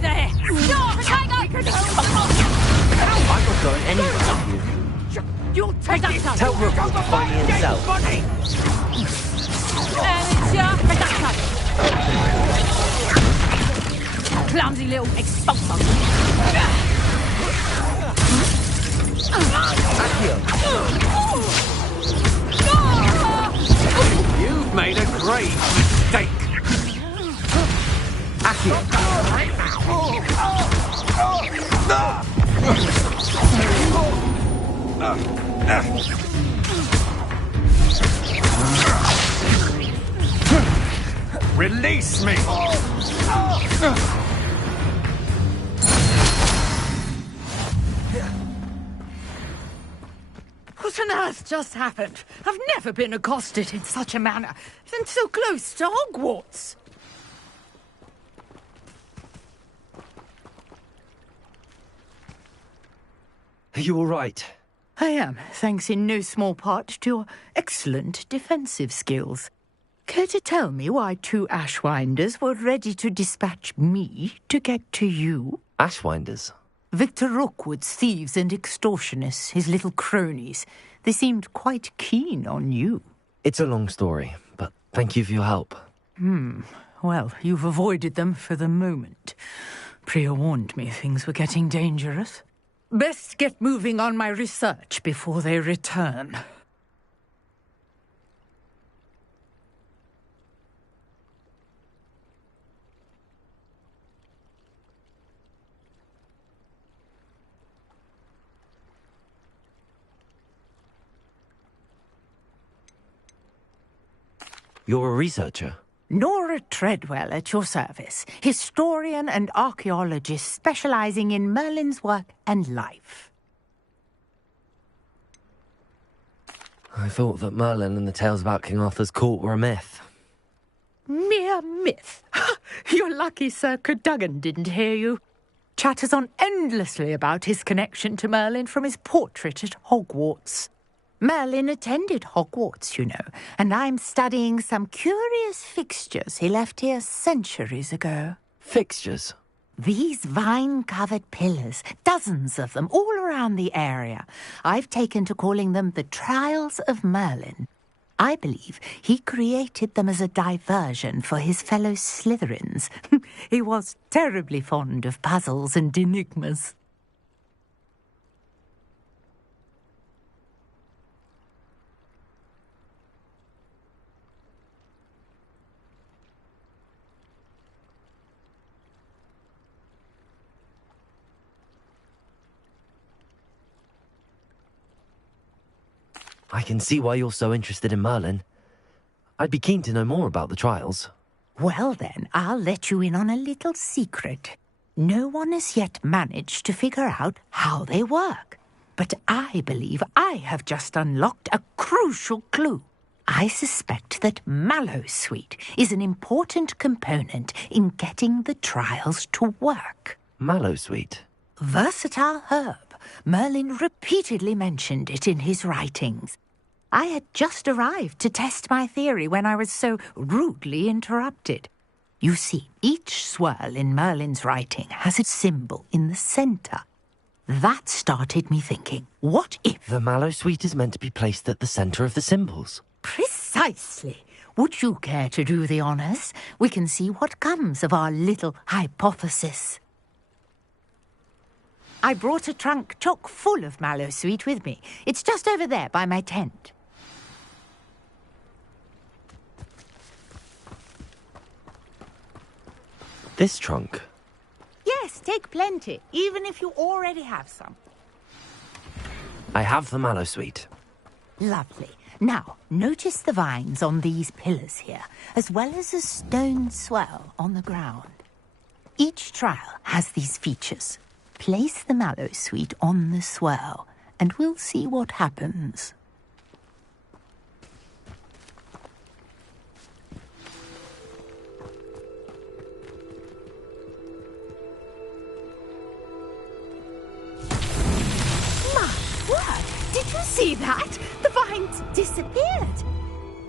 there! Stop! Tiger! I'm not going anywhere with you. You'll take it! Tell Rookwood to find me himself. Clumsy little expulsor! You've made a grave mistake. Release me! What on earth just happened? I've never been accosted in such a manner, and so close to Hogwarts. Are you all right? I am, thanks in no small part to your excellent defensive skills. Care to tell me why 2 Ashwinders were ready to dispatch me to get to you? Ashwinders? Victor Rookwood's thieves and extortionists, his little cronies. They seemed quite keen on you. It's a long story, but thank you for your help. Well, you've avoided them for the moment. Priya warned me things were getting dangerous. Best get moving on my research before they return. You're a researcher? Nora Treadwell at your service, historian and archaeologist specializing in Merlin's work and life. I thought that Merlin and the tales about King Arthur's court were a myth. Mere myth. You're lucky Sir Cadogan didn't hear you. Chatters on endlessly about his connection to Merlin from his portrait at Hogwarts. Merlin attended Hogwarts, you know, and I'm studying some curious fixtures he left here centuries ago. Fixtures? These vine-covered pillars, dozens of them, all around the area. I've taken to calling them the Trials of Merlin. I believe he created them as a diversion for his fellow Slytherins. He was terribly fond of puzzles and enigmas. I can see why you're so interested in Merlin. I'd be keen to know more about the trials. Well then, I'll let you in on a little secret. No one has yet managed to figure out how they work. But I believe I have just unlocked a crucial clue. I suspect that Mallowsweet is an important component in getting the trials to work. Mallowsweet? Versatile herb. Merlin repeatedly mentioned it in his writings. I had just arrived to test my theory when I was so rudely interrupted. You see, each swirl in Merlin's writing has a symbol in the centre. That started me thinking, what if... The Mallowsweet is meant to be placed at the centre of the symbols. Precisely. Would you care to do the honours? We can see what comes of our little hypothesis. I brought a trunk chock full of Mallowsweet with me. It's just over there by my tent. This trunk? Yes, take plenty, even if you already have some. I have the Mallowsweet. Lovely. Now, notice the vines on these pillars here, as well as a stone swell on the ground. Each trial has these features. Place the Mallowsweet on the swirl, and we'll see what happens. My word! Did you see that? The vines disappeared.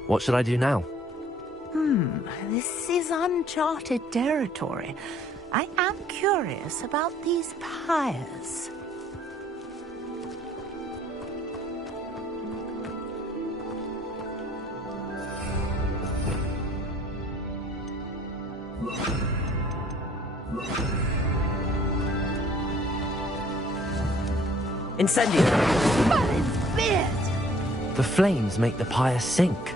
What should I do now? This is uncharted territory. I am curious about these pyres. Incendio! But it's weird! The flames make the pyre sink.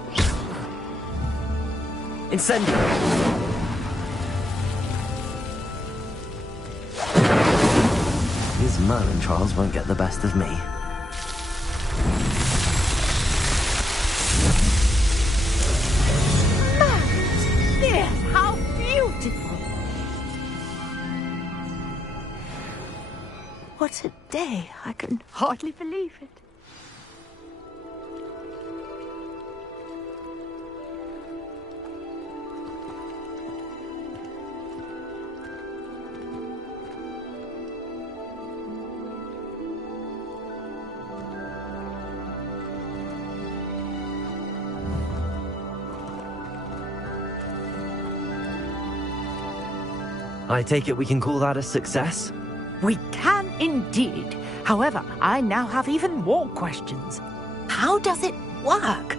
Incendio! These Merlin trials won't get the best of me. Yes, how beautiful! What a day! I can hardly believe it. I take it we can call that a success? We can indeed. However, I now have even more questions. How does it work?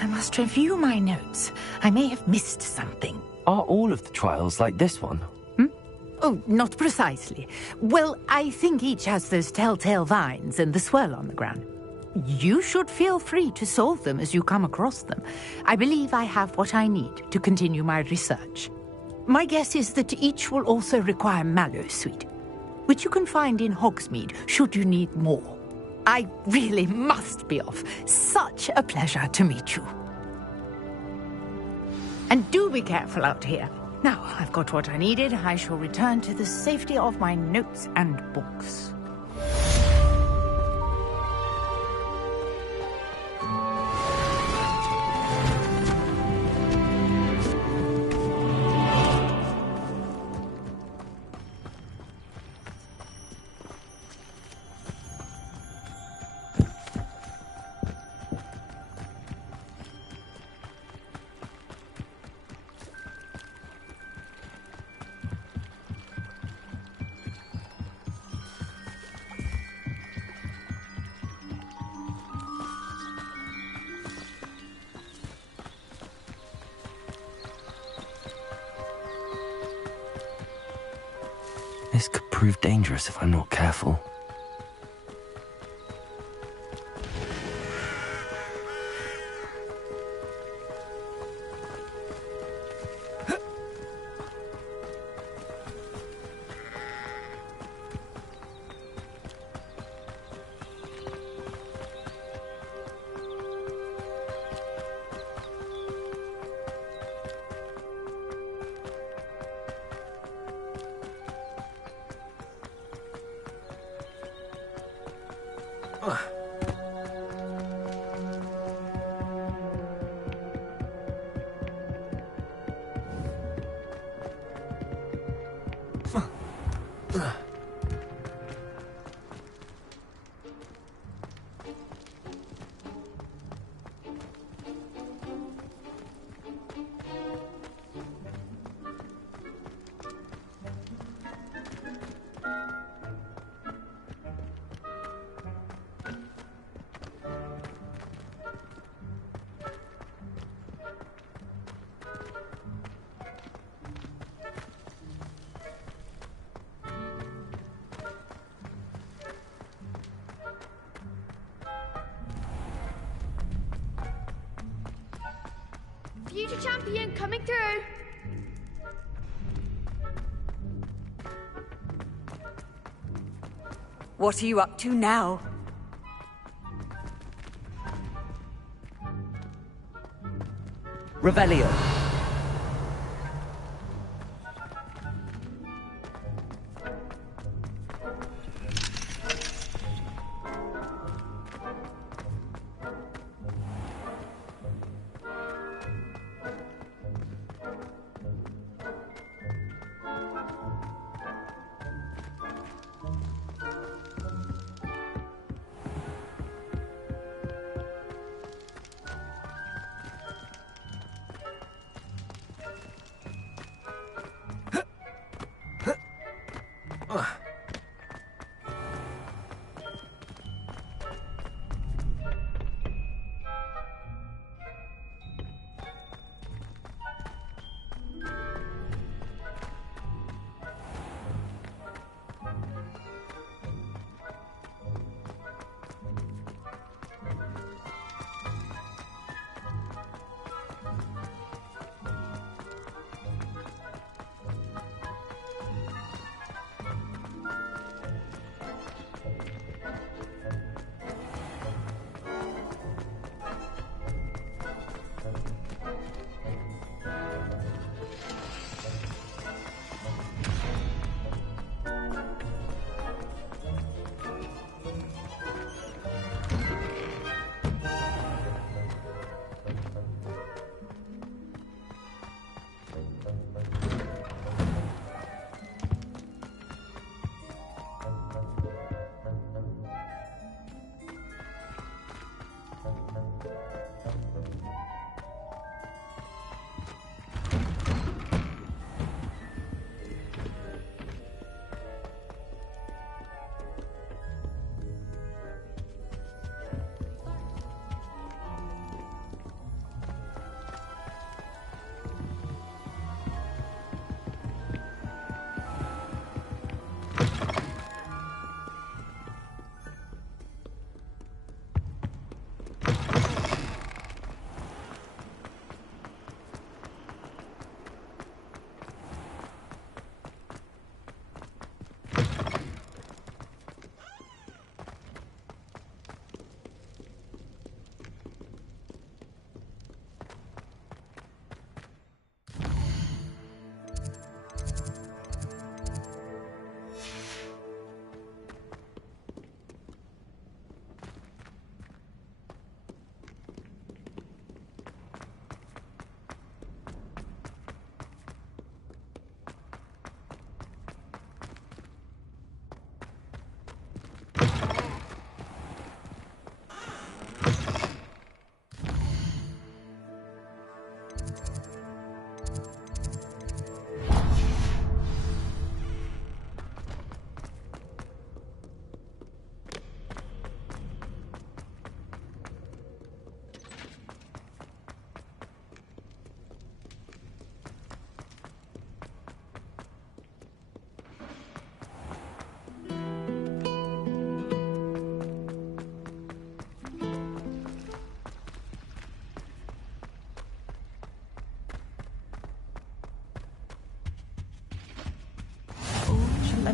I must review my notes. I may have missed something. Are all of the trials like this one? Oh, not precisely. Well, I think each has those telltale vines and the swirl on the ground. You should feel free to solve them as you come across them. I believe I have what I need to continue my research. My guess is that each will also require Mallowsweet, which you can find in Hogsmeade should you need more. I really must be off. Such a pleasure to meet you. And do be careful out here. Now I've got what I needed, I shall return to the safety of my notes and books. This could prove dangerous if I'm not careful. Future champion coming through. What are you up to now? Revelio.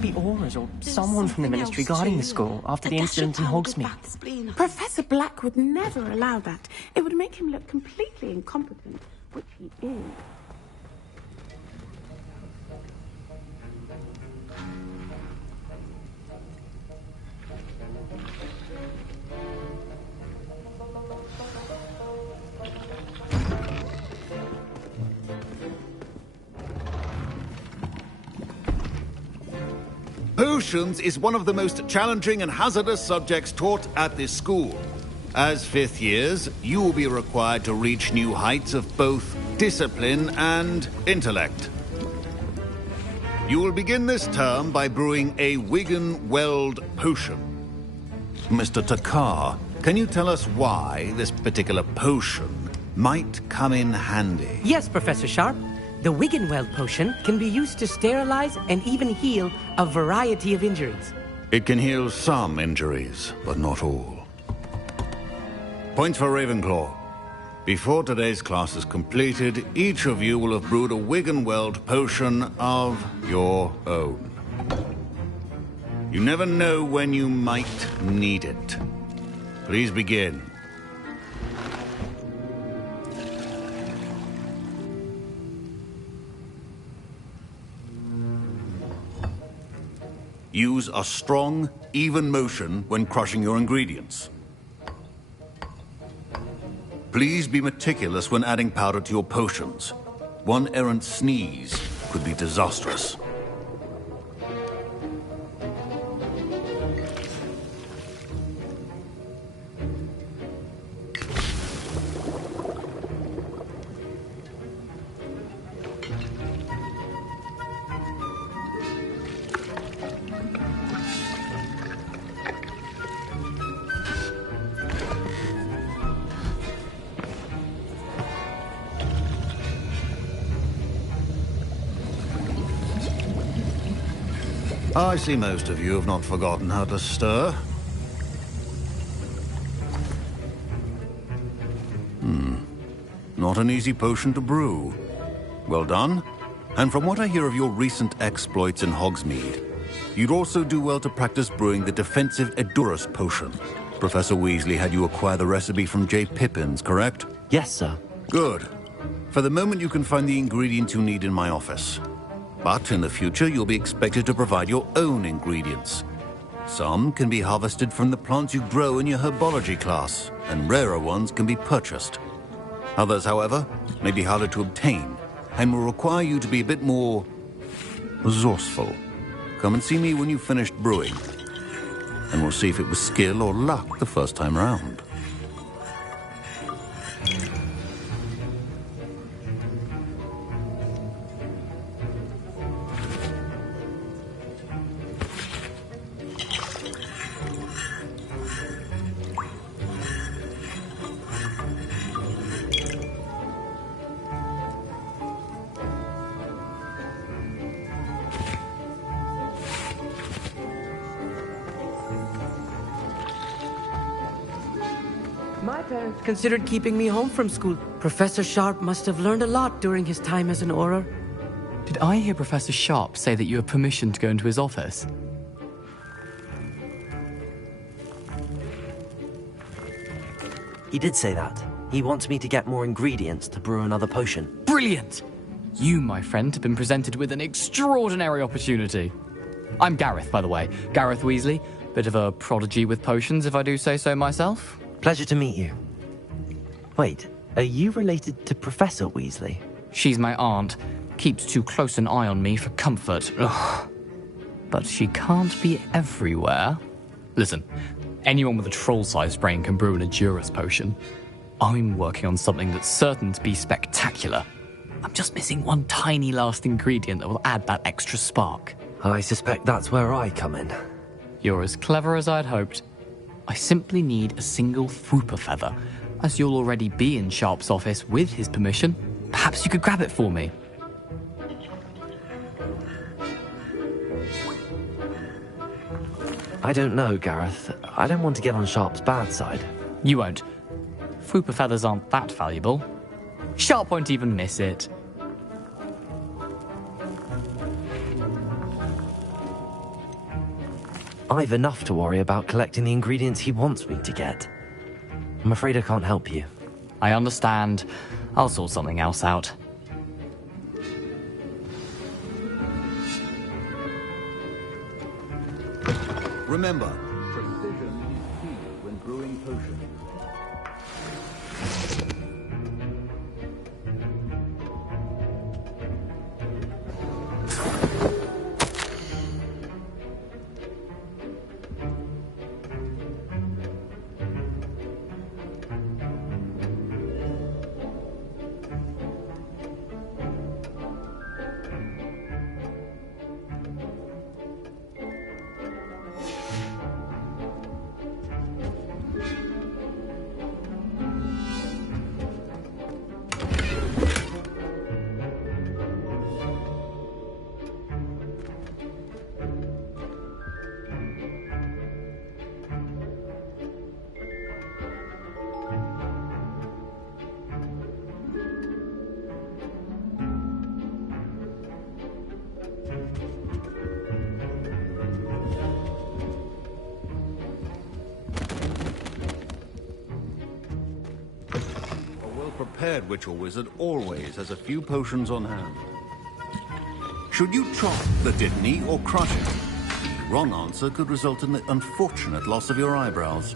be Aurors or someone from the Ministry guarding the school after the incident in Hogsmeade. Professor Black would never allow that. It would make him look completely incompetent, which he is. Potions is one of the most challenging and hazardous subjects taught at this school. As fifth years, you will be required to reach new heights of both discipline and intellect. You will begin this term by brewing a Wigan-Weld potion. Mr. Takar, can you tell us why this particular potion might come in handy? Yes, Professor Sharp. The Wigan-Weld potion can be used to sterilize and even heal a variety of injuries. It can heal some injuries, but not all. Points for Ravenclaw. Before today's class is completed, each of you will have brewed a Wigan-Weld potion of your own. You never know when you might need it. Please begin. Use a strong, even motion when crushing your ingredients. Please be meticulous when adding powder to your potions. One errant sneeze could be disastrous. I see most of you have not forgotten how to stir. Not an easy potion to brew. Well done. And from what I hear of your recent exploits in Hogsmeade, you'd also do well to practice brewing the defensive Edurus potion. Professor Weasley had you acquire the recipe from J. Pippins, correct? Yes, sir. Good. For the moment, you can find the ingredients you need in my office. But in the future, you'll be expected to provide your own ingredients. Some can be harvested from the plants you grow in your herbology class, and rarer ones can be purchased. Others, however, may be harder to obtain, and will require you to be a bit more resourceful. Come and see me when you've finished brewing, and we'll see if it was skill or luck the first time round. My parents considered keeping me home from school. Professor Sharp must have learned a lot during his time as an Auror. Did I hear Professor Sharp say that you have permission to go into his office? He did say that. He wants me to get more ingredients to brew another potion. Brilliant! You, my friend, have been presented with an extraordinary opportunity. I'm Gareth, by the way. Gareth Weasley. Bit of a prodigy with potions, if I do say so myself. Pleasure to meet you. Wait, are you related to Professor Weasley? She's my aunt. Keeps too close an eye on me for comfort. Ugh. But she can't be everywhere. Listen, anyone with a troll-sized brain can brew an Edurus potion. I'm working on something that's certain to be spectacular. I'm just missing one tiny last ingredient that will add that extra spark. I suspect that's where I come in. You're as clever as I'd hoped. I simply need a single Fwooper feather. As you'll already be in Sharp's office with his permission, perhaps you could grab it for me. I don't know, Gareth. I don't want to get on Sharp's bad side. You won't. Fwooper feathers aren't that valuable. Sharp won't even miss it. I've enough to worry about collecting the ingredients he wants me to get. I'm afraid I can't help you. I understand. I'll sort something else out. Remember, precision is key when brewing potions. Prepared witch or wizard always has a few potions on hand. Should you chop the Dittany or crush it? The wrong answer could result in the unfortunate loss of your eyebrows.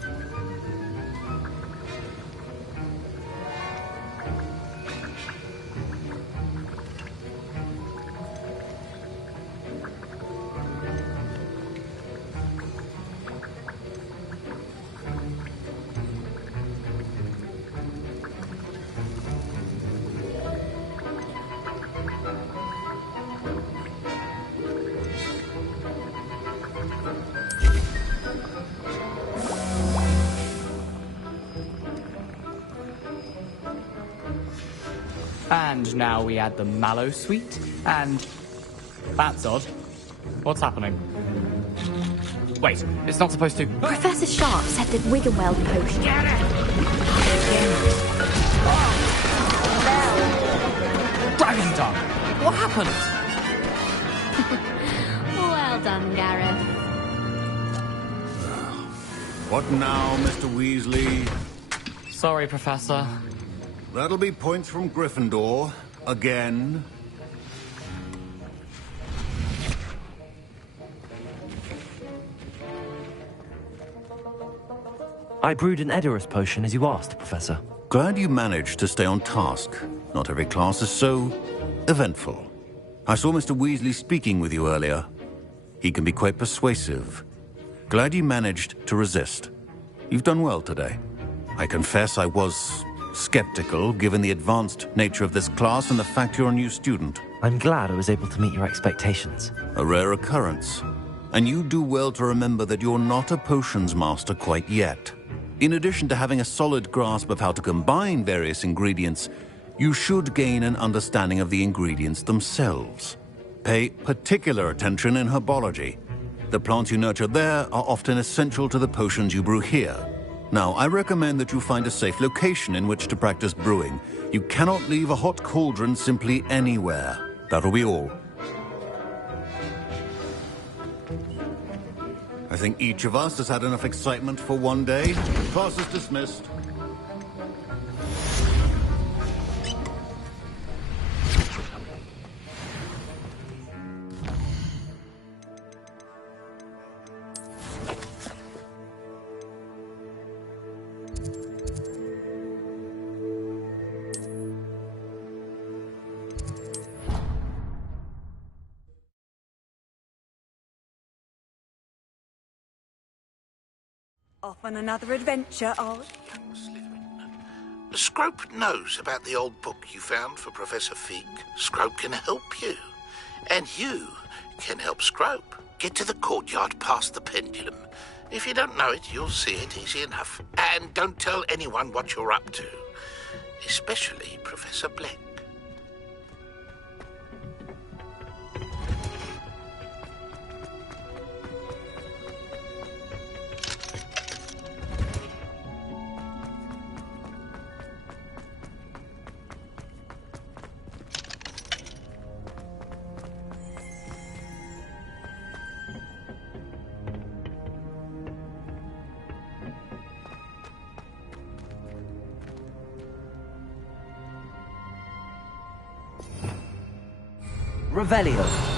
And now we add the mallow sweet, and... That's odd. What's happening? Wait, it's not supposed to... Professor Sharp said that Wiggenweld potion. Dragon Tongue! What happened? Well done, Gareth. What now, Mr. Weasley? Sorry, Professor. That'll be points from Gryffindor. Again. I brewed an Edorus potion as you asked, Professor. Glad you managed to stay on task. Not every class is so eventful. I saw Mr. Weasley speaking with you earlier. He can be quite persuasive. Glad you managed to resist. You've done well today. I confess I was skeptical, given the advanced nature of this class and the fact you're a new student. I'm glad I was able to meet your expectations. A rare occurrence. And you do well to remember that you're not a potions master quite yet. In addition to having a solid grasp of how to combine various ingredients, you should gain an understanding of the ingredients themselves. Pay particular attention in herbology. The plants you nurture there are often essential to the potions you brew here. Now, I recommend that you find a safe location in which to practice brewing. You cannot leave a hot cauldron simply anywhere. That'll be all. I think each of us has had enough excitement for one day. Class is dismissed. Off on another adventure, Oz. Scrope knows about the old book you found for Professor Fig. Scrope can help you. And you can help Scrope. Get to the courtyard past the pendulum. If you don't know it, you'll see it easy enough. And don't tell anyone what you're up to. Especially Professor Black. Revelio.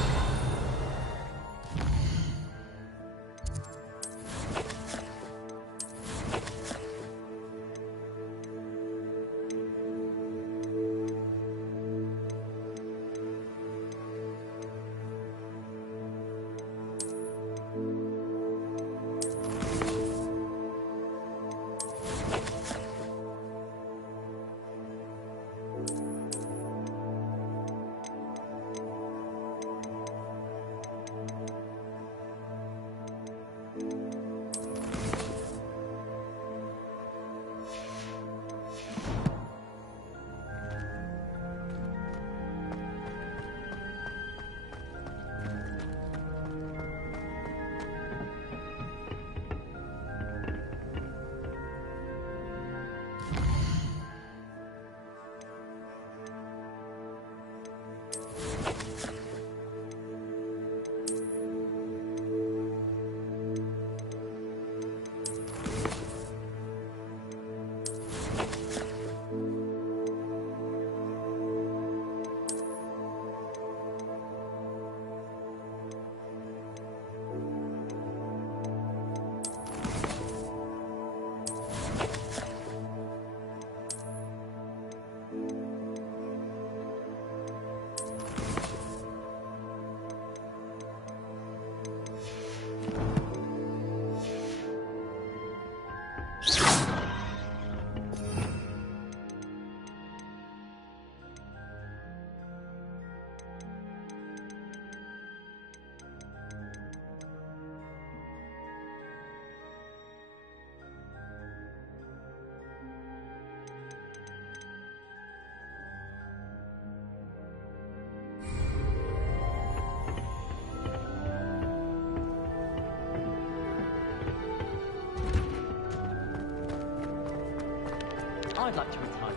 I'd like to retire.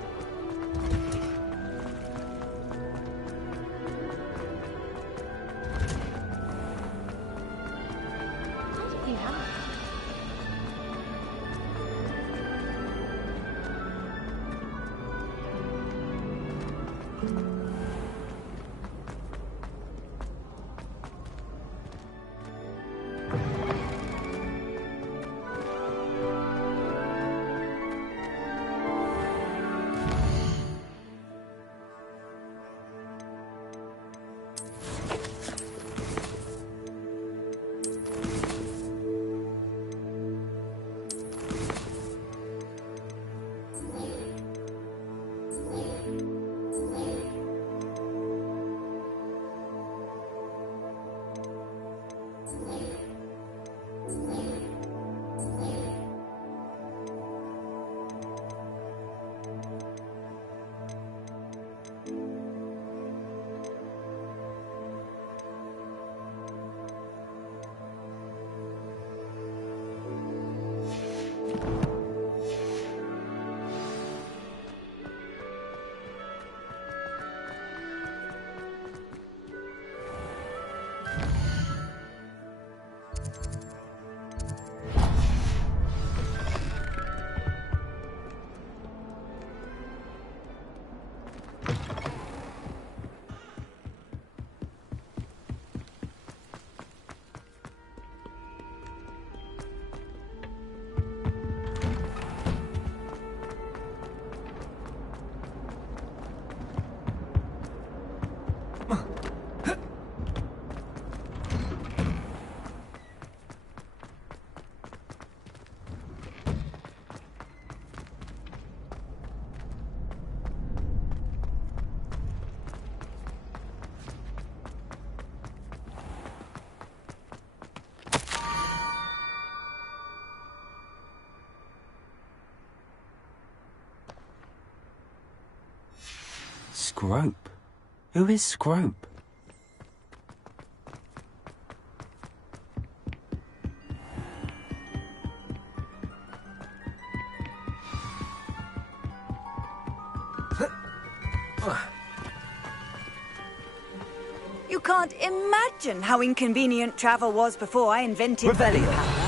How did you have it? Scrope? Who is Scrope? You can't imagine how inconvenient travel was before I invented Revelio. power.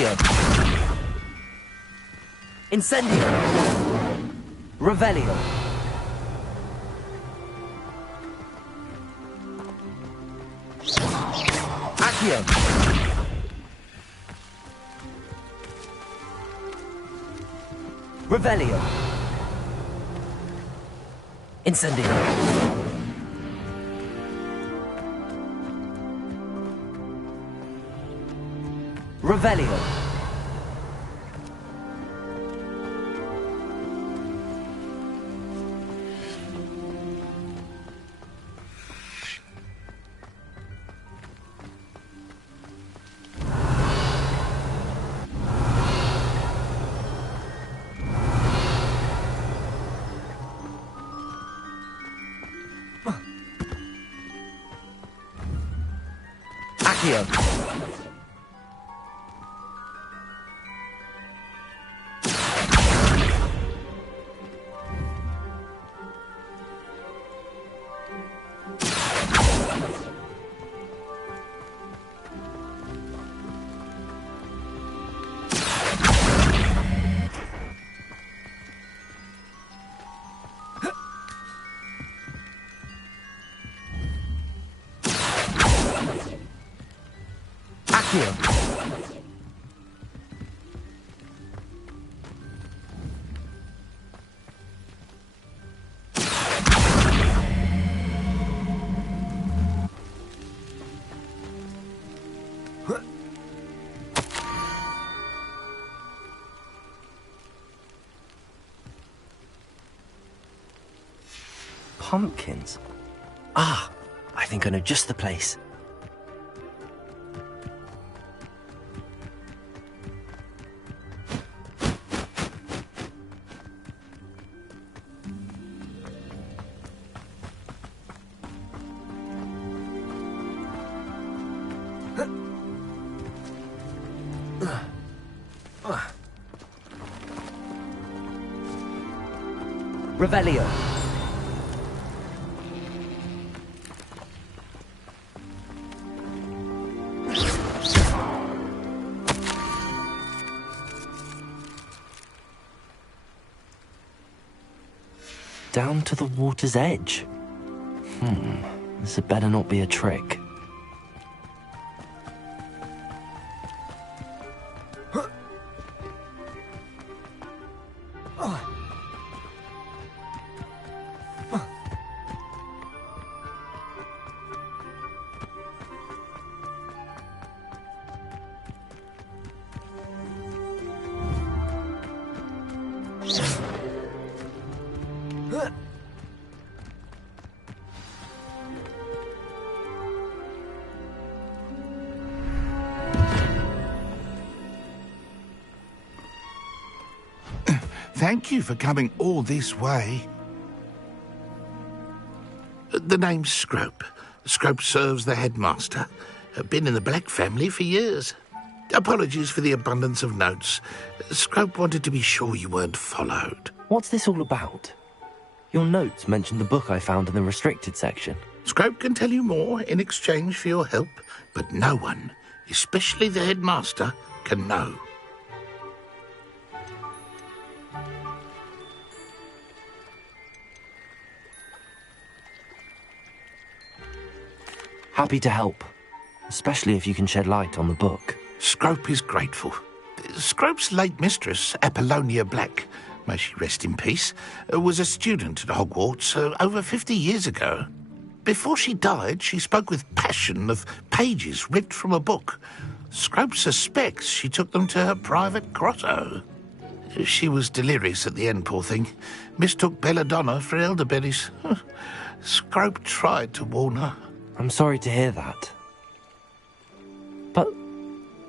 Accio. Incendio. Revelio. Accio. Revelio. Incendio. Revelio. Accio. Accio. Pumpkins? Ah, I think I know just the place. Revelio. Down to the water's edge. This had better not be a trick. Thank you for coming all this way. The name's Scrope. Scrope serves the headmaster. Been in the Black family for years. Apologies for the abundance of notes. Scrope wanted to be sure you weren't followed. What's this all about? Your notes mentioned the book I found in the restricted section. Scrope can tell you more in exchange for your help, but no one, especially the headmaster, can know. Happy to help, especially if you can shed light on the book. Scrope is grateful. Scrope's late mistress, Apollonia Black, may she rest in peace, was a student at Hogwarts over 50 years ago. Before she died, she spoke with passion of pages ripped from a book. Scrope suspects she took them to her private grotto. She was delirious at the end, poor thing. Mistook belladonna for elderberries. Scrope tried to warn her. I'm sorry to hear that. But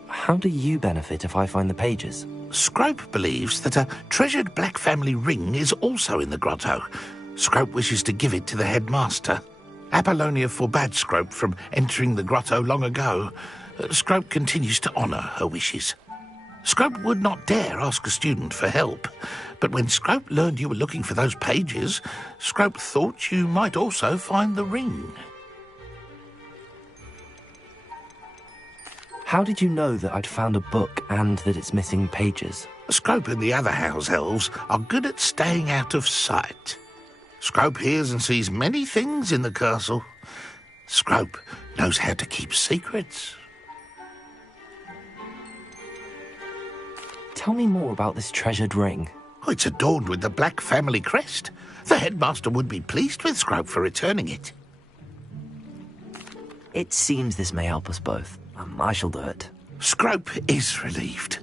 how do you benefit if I find the pages? Scrope believes that a treasured Black family ring is also in the grotto. Scrope wishes to give it to the headmaster. Apollonia forbade Scrope from entering the grotto long ago. Scrope continues to honour her wishes. Scrope would not dare ask a student for help, but when Scrope learned you were looking for those pages, Scrope thought you might also find the ring. How did you know that I'd found a book and that it's missing pages? Scrope and the other house elves are good at staying out of sight. Scrope hears and sees many things in the castle. Scrope knows how to keep secrets. Tell me more about this treasured ring. Oh, it's adorned with the Black family crest. The headmaster would be pleased with Scrope for returning it. It seems this may help us both. I shall do it. Scrope is relieved.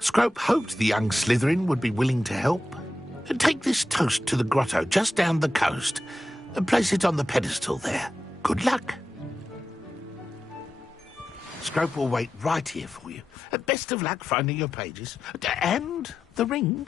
Scrope hoped the young Slytherin would be willing to help. Take this toast to the grotto just down the coast and place it on the pedestal there. Good luck. Scrope will wait right here for you. Best of luck finding your pages. And the ring.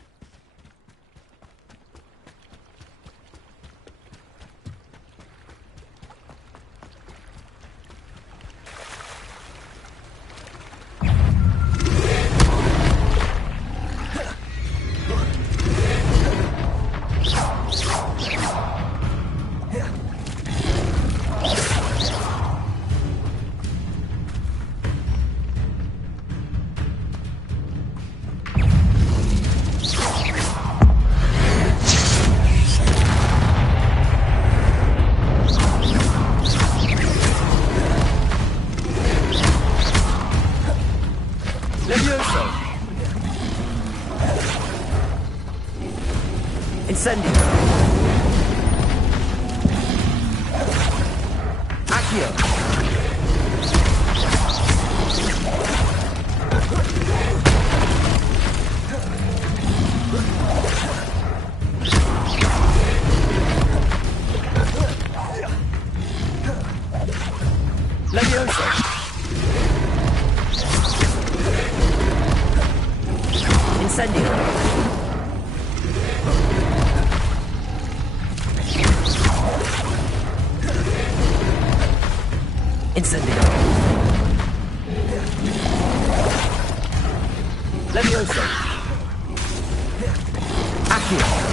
Incendio. Accio. Levioso. Incendio. Incendio. Levioso. Accio.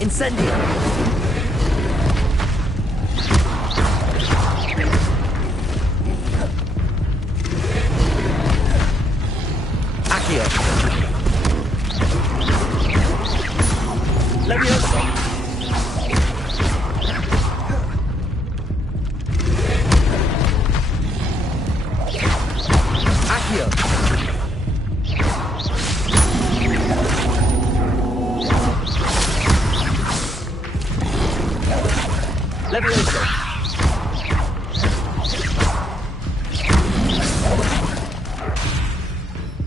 Incendio. Accio. Levioso. Accio. Levioso.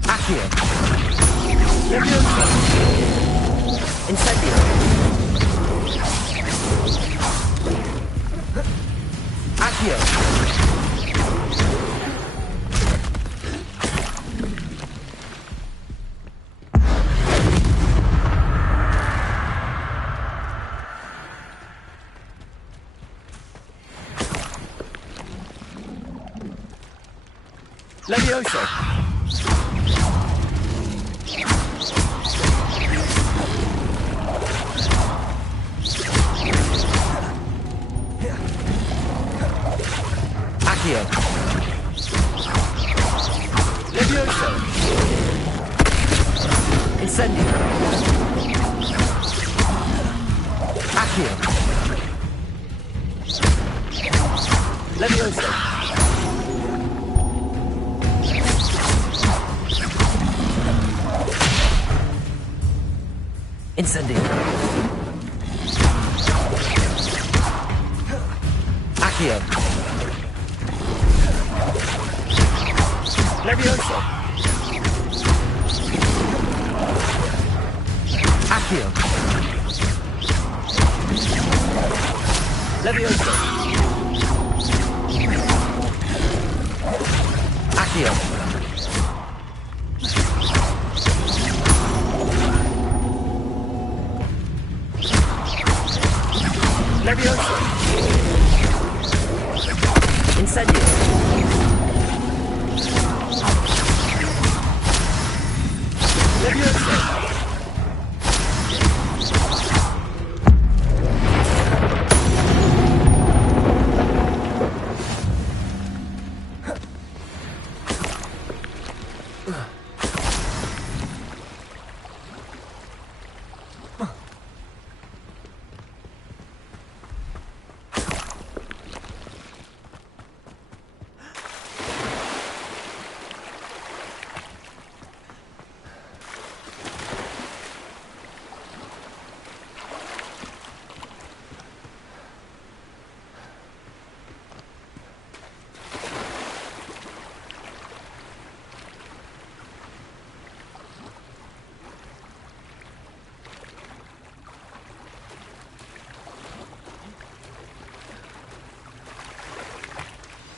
Accio. Levioso. Incendio. Accio. Levioso. Accio. Levioso. Incendio. Accio. Levioso. Incendio. Accio. Levioso. Accio. Levioso. Accio. Levioso.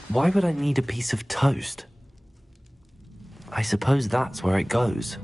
Why would I need a piece of toast? I suppose that's where it goes.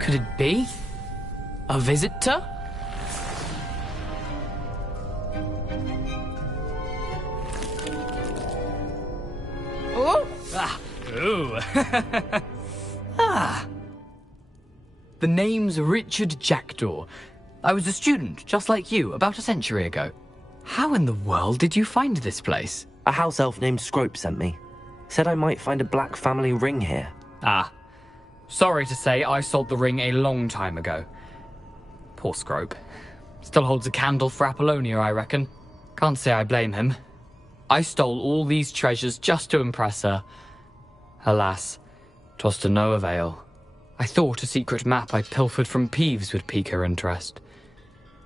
Could it be? A visitor? Oh! Ah! Ooh! Ah! The name's Richard Jackdaw. I was a student, just like you, about a century ago. How in the world did you find this place? A house elf named Scrope sent me. Said I might find a black family ring here. Ah. Sorry to say, I sold the ring a long time ago. Poor Scrope. Still holds a candle for Apollonia, I reckon. Can't say I blame him. I stole all these treasures just to impress her. Alas, 'twas to no avail. I thought a secret map I pilfered from Peeves would pique her interest.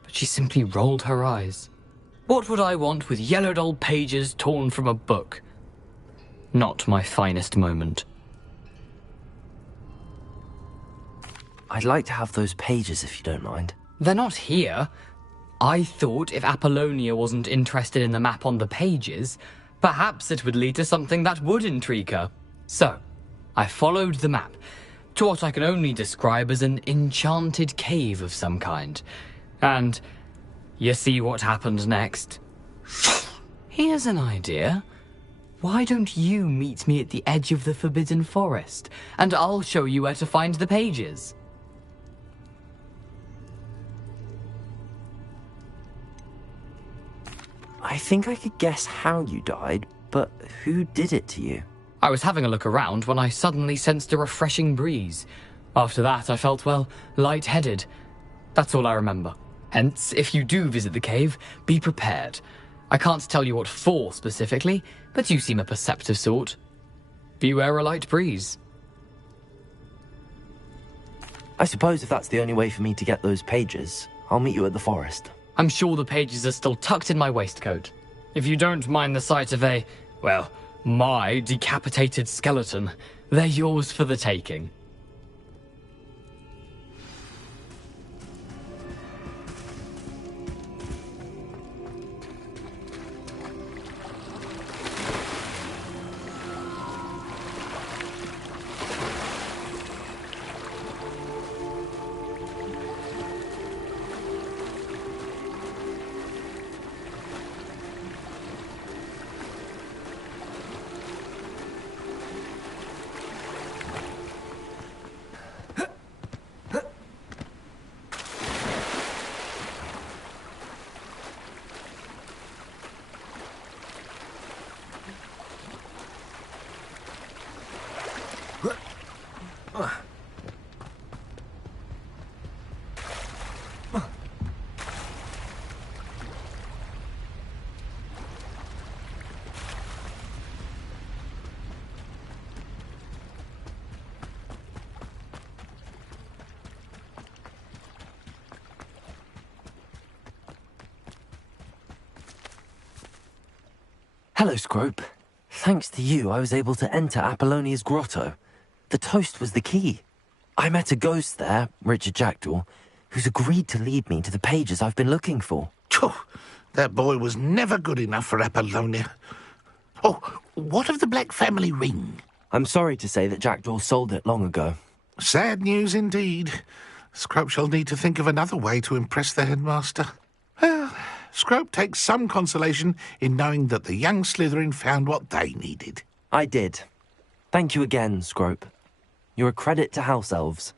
But she simply rolled her eyes. What would I want with yellowed old pages torn from a book? Not my finest moment. I'd like to have those pages if you don't mind. They're not here. I thought if Apollonia wasn't interested in the map on the pages, perhaps it would lead to something that would intrigue her. So, I followed the map to what I can only describe as an enchanted cave of some kind. And you see what happened next? Here's an idea. Why don't you meet me at the edge of the Forbidden Forest, and I'll show you where to find the pages? I think I could guess how you died, but who did it to you? I was having a look around when I suddenly sensed a refreshing breeze. After that, I felt, well, lightheaded. That's all I remember. Hence, if you do visit the cave, be prepared. I can't tell you what for specifically, but you seem a perceptive sort. Beware a light breeze. I suppose if that's the only way for me to get those pages, I'll meet you at the forest. I'm sure the pages are still tucked in my waistcoat. If you don't mind the sight of my decapitated skeleton, they're yours for the taking. Hello, Scrope. Thanks to you, I was able to enter Apollonia's grotto. The toast was the key. I met a ghost there, Richard Jackdaw, who's agreed to lead me to the pages I've been looking for. Phew, that boy was never good enough for Apollonia. Oh, what of the Black family ring? I'm sorry to say that Jackdaw sold it long ago. Sad news indeed. Scrope shall need to think of another way to impress the headmaster. Well, Scrope takes some consolation in knowing that the young Slytherin found what they needed. I did. Thank you again, Scrope. You're a credit to House Elves.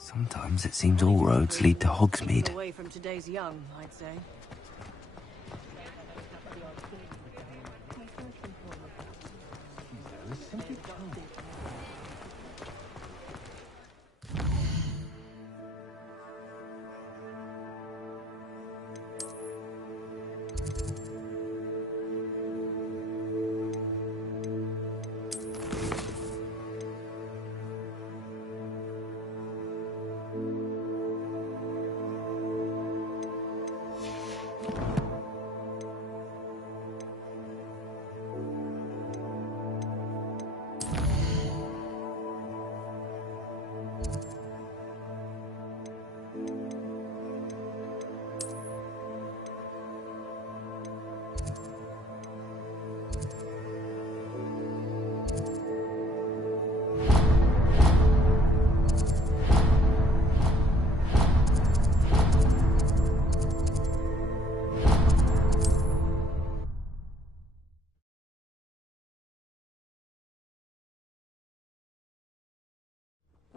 Sometimes it seems all roads lead to Hogsmeade. Away from today's young, I'd say.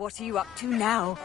What are you up to now?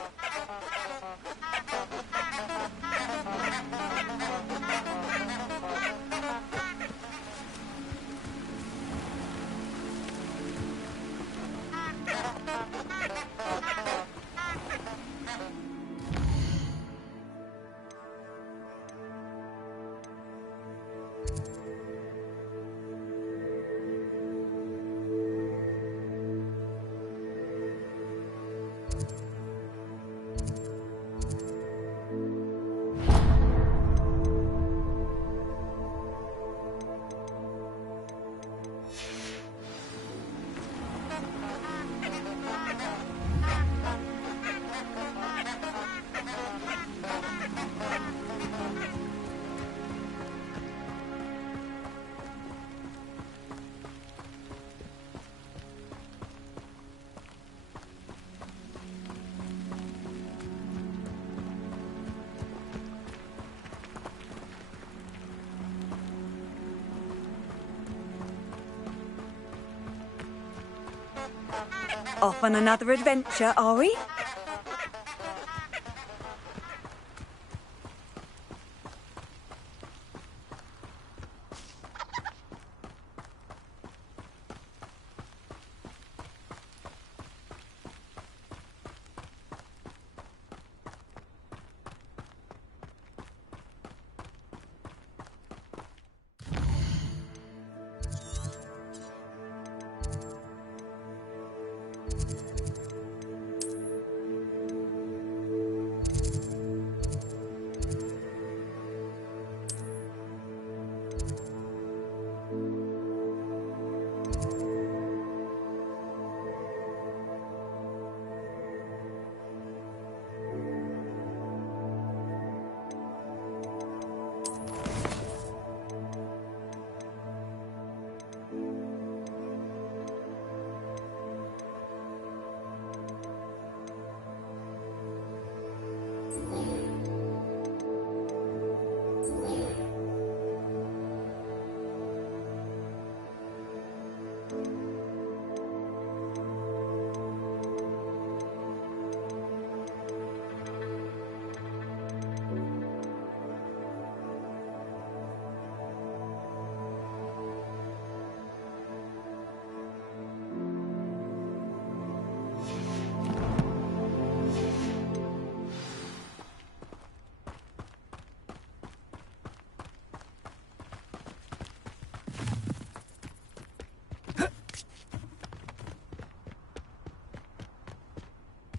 Off on another adventure, are we?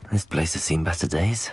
This place has seen better days.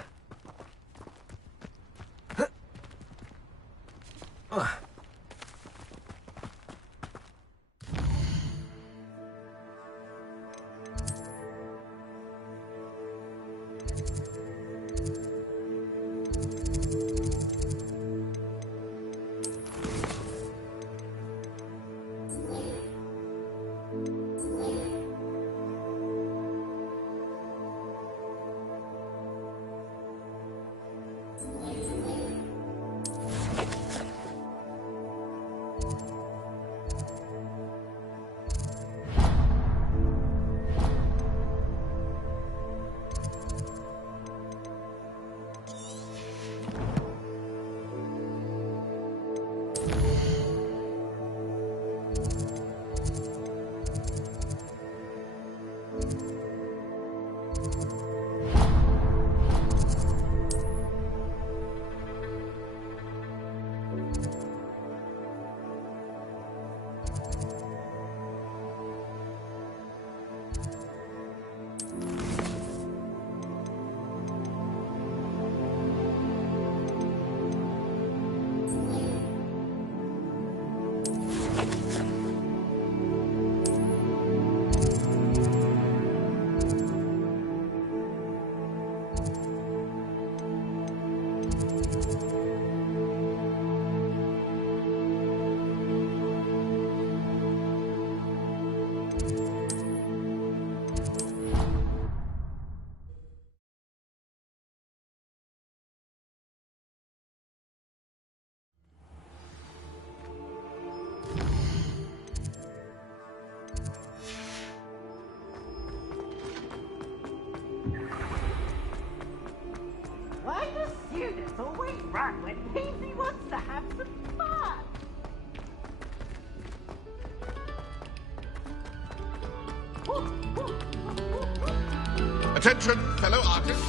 Why does students always run when Peasy wants to have some fun? Attention, fellow artists.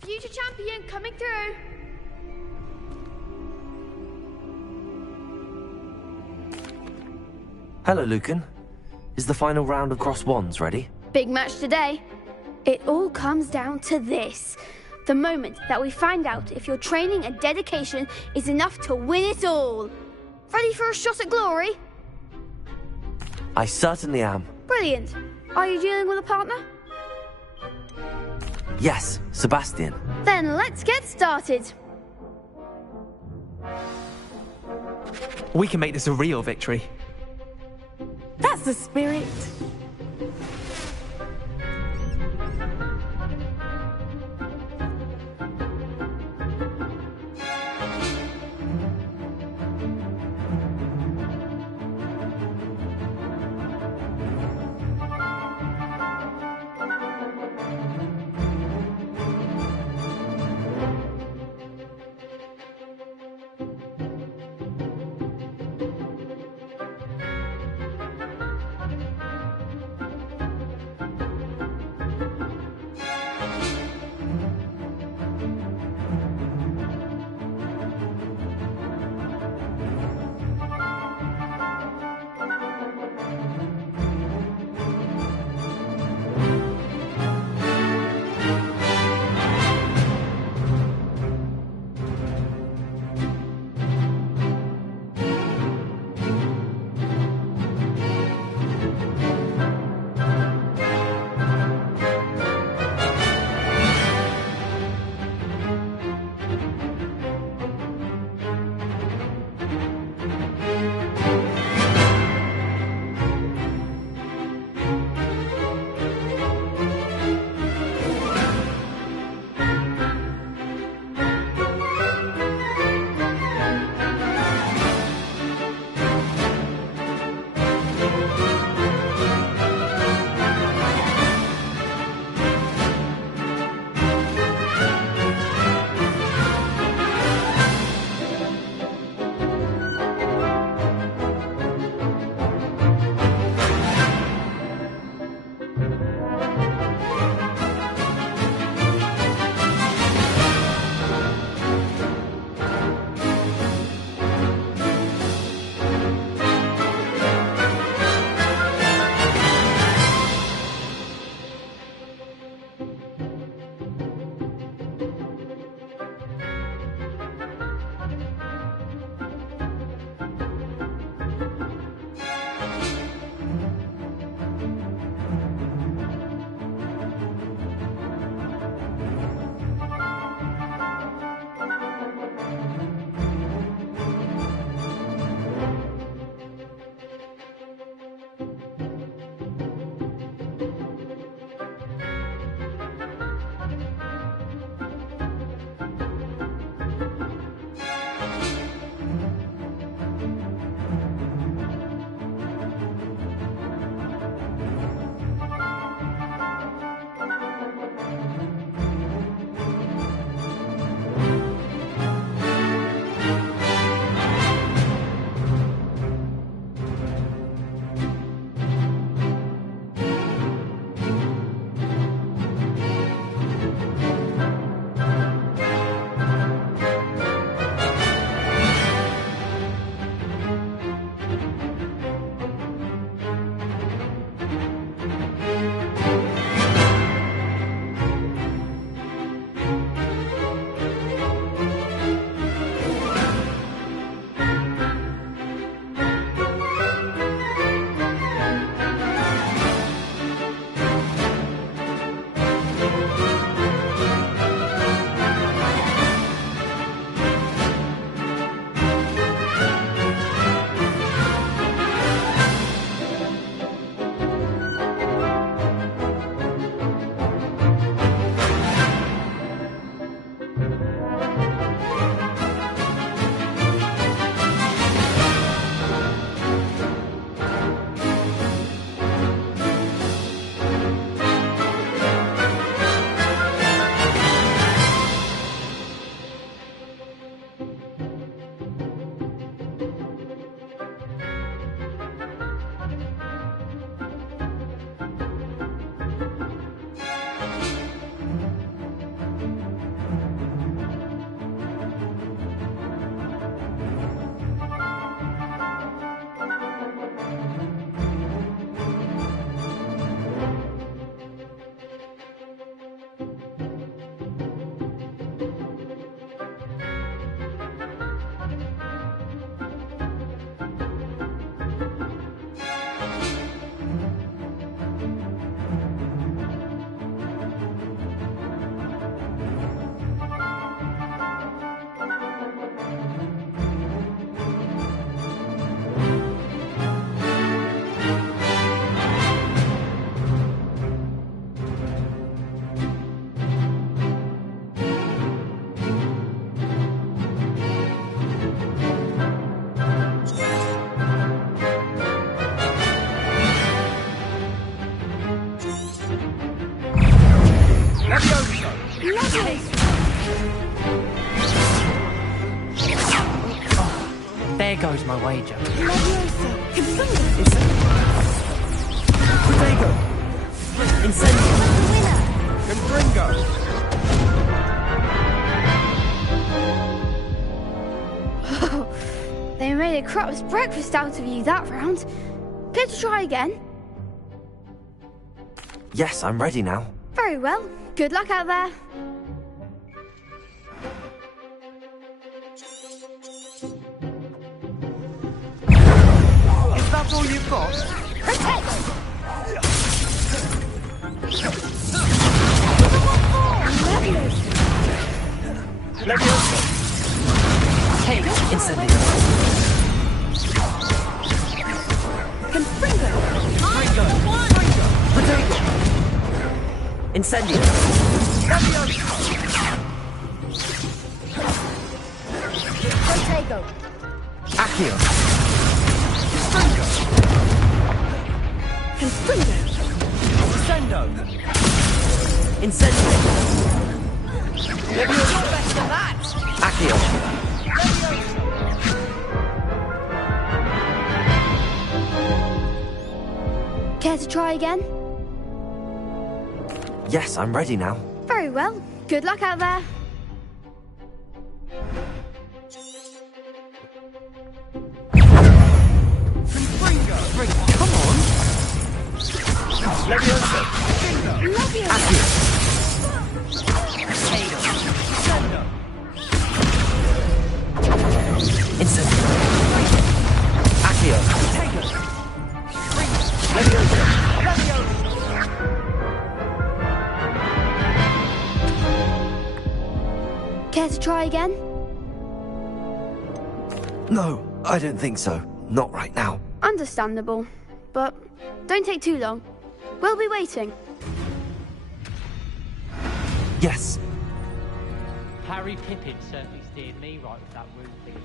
Future champion coming through. Hello, Lucan. Is the final round of Cross Wands ready? Big match today. It all comes down to this. The moment that we find out if your training and dedication is enough to win it all. Ready for a shot at glory? I certainly am. Brilliant. Are you dealing with a partner? Yes, Sebastian. Then let's get started. We can make this a real victory. That's the spirit. goes my wager. Protego! Incendio! Confringo! They made a crap's breakfast out of you that round. Care to try again? Yes, I'm ready now. Very well. Good luck out there. Is that all you've got? Leviosa! Take Incendio! Confringo! Protego! Incendio! Protego. Accio! Confringo! Sendo! Incendio! Leviosa! Best of that! Accio! Care to try again? Yes, I'm ready now. Very well. Good luck out there. Confringo! Come on! Leviosa! Accio! Sendo! Incendio! Accio! Leviosa! Care to try again? No, I don't think so. Not right now. Understandable. But don't take too long. We'll be waiting. Yes. Harry Pippin certainly steered me right with that room thing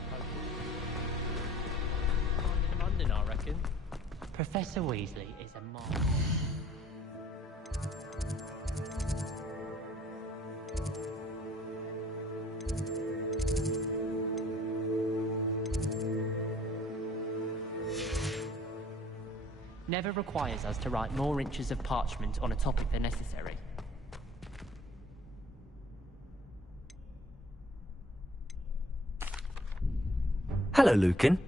in London, I reckon. Professor Weasley is a marvel. Never requires us to write more inches of parchment on a topic than necessary. Hello, Lucan.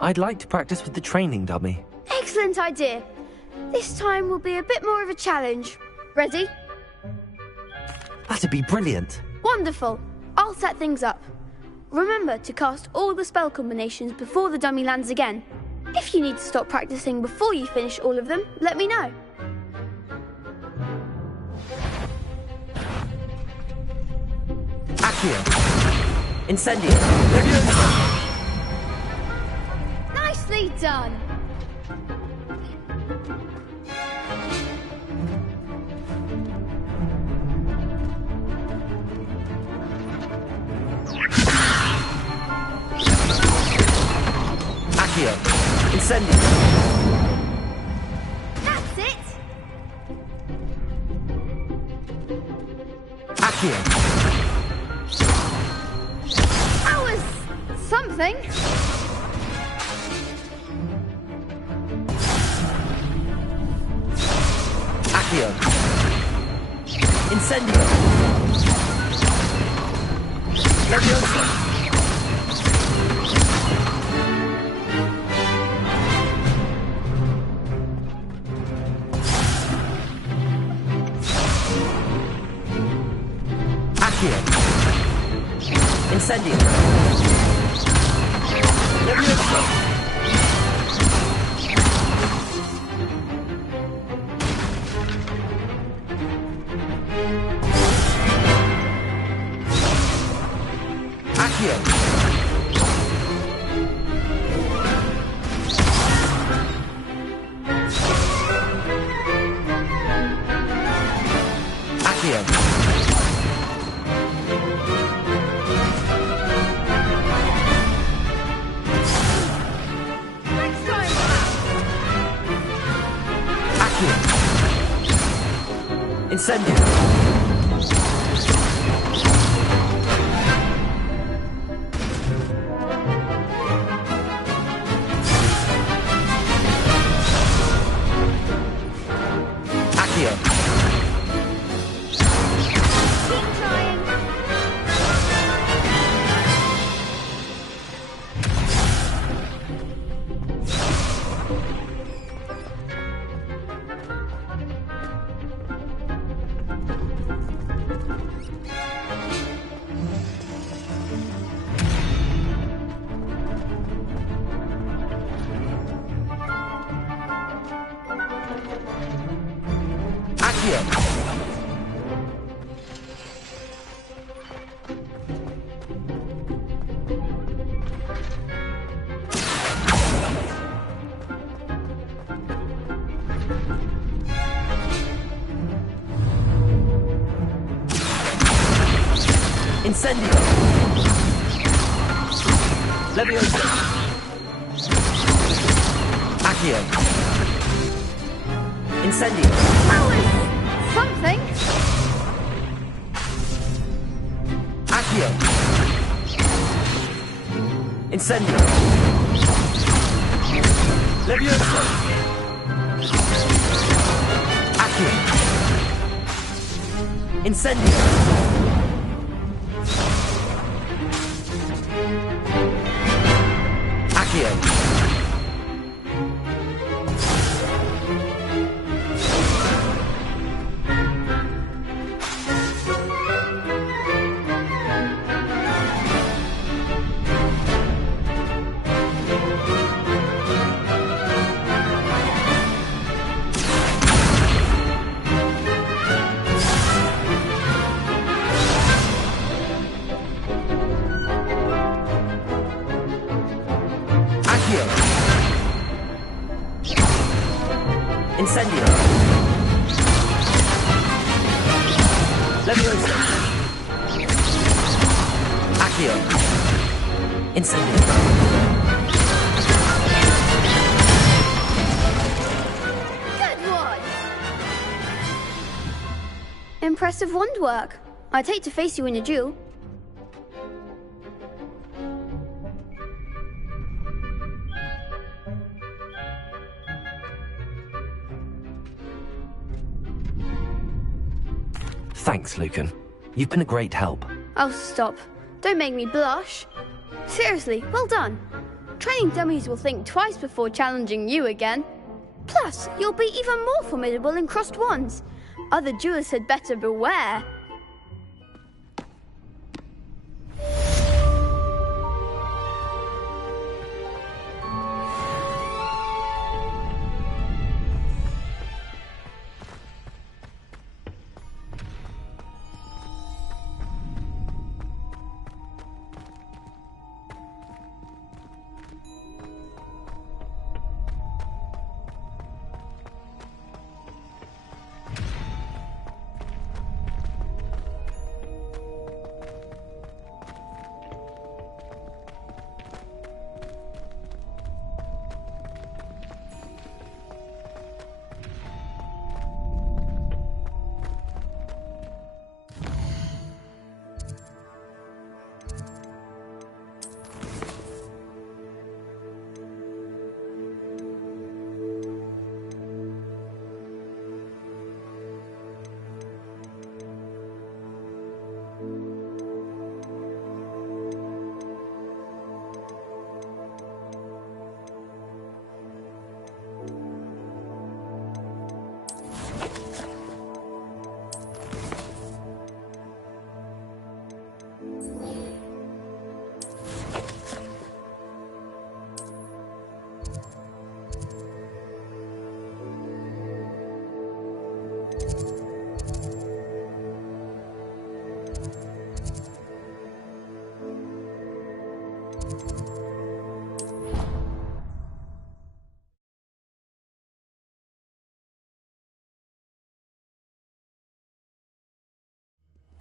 I'd like to practice with the training dummy. Excellent idea. This time will be a bit more of a challenge. Ready? That'd be brilliant. Wonderful. I'll set things up. Remember to cast all the spell combinations before the dummy lands again. If you need to stop practicing before you finish all of them, let me know. Accio! Incendio! Nicely done. Accio! Incendio! That's it. Accio! That was something. Accio! Incendio! Leviosa! Accio! Incendio! Leviosa! Accio! Accio! Accio! Incendio! Accio. Keep trying. Accio. Incendio. Leviosa. Accio. Incendio. Something. Accio. Incendio. Leviosa. Accio. Incendio. Accio. Incendio. Leviosa. Accio. Incendio. Good one. Impressive wand work. I'd hate to face you in a duel. Thanks, Lucan. You've been a great help. Oh, stop. Don't make me blush. Seriously, well done. Training dummies will think twice before challenging you again. Plus, you'll be even more formidable in crossed wands. Other duelists had better beware.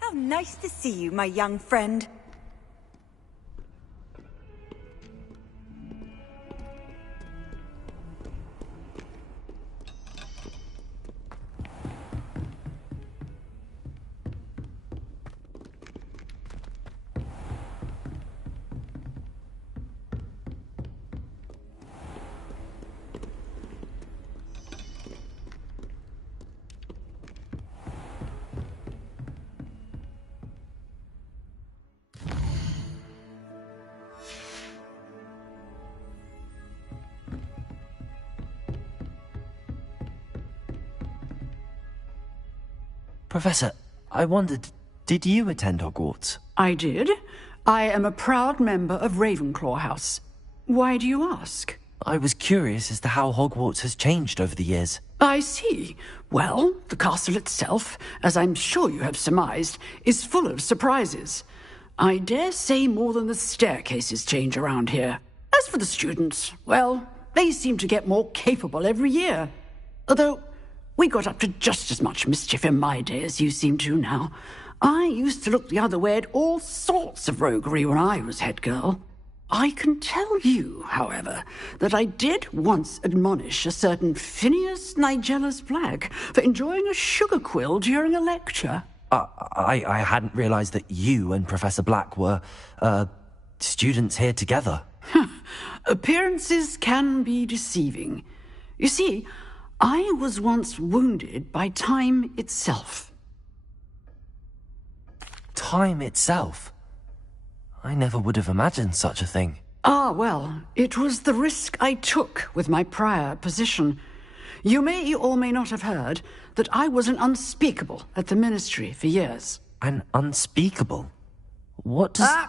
How nice to see you, my young friend. Professor, I wondered, did you attend Hogwarts? I did. I am a proud member of Ravenclaw House. Why do you ask? I was curious as to how Hogwarts has changed over the years. I see. Well, the castle itself, as I'm sure you have surmised, is full of surprises. I dare say more than the staircases change around here. As for the students, well, they seem to get more capable every year. Although, we got up to just as much mischief in my day as you seem to now. I used to look the other way at all sorts of roguery when I was head girl. I can tell you, however, that I did once admonish a certain Phineas Nigellus Black for enjoying a sugar quill during a lecture. I hadn't realized that you and Professor Black were, students here together. Appearances can be deceiving. You see, I was once wounded by time itself. Time itself? I never would have imagined such a thing. Ah, well, it was the risk I took with my prior position. You may or may not have heard that I was an unspeakable at the Ministry for years. An unspeakable? What does...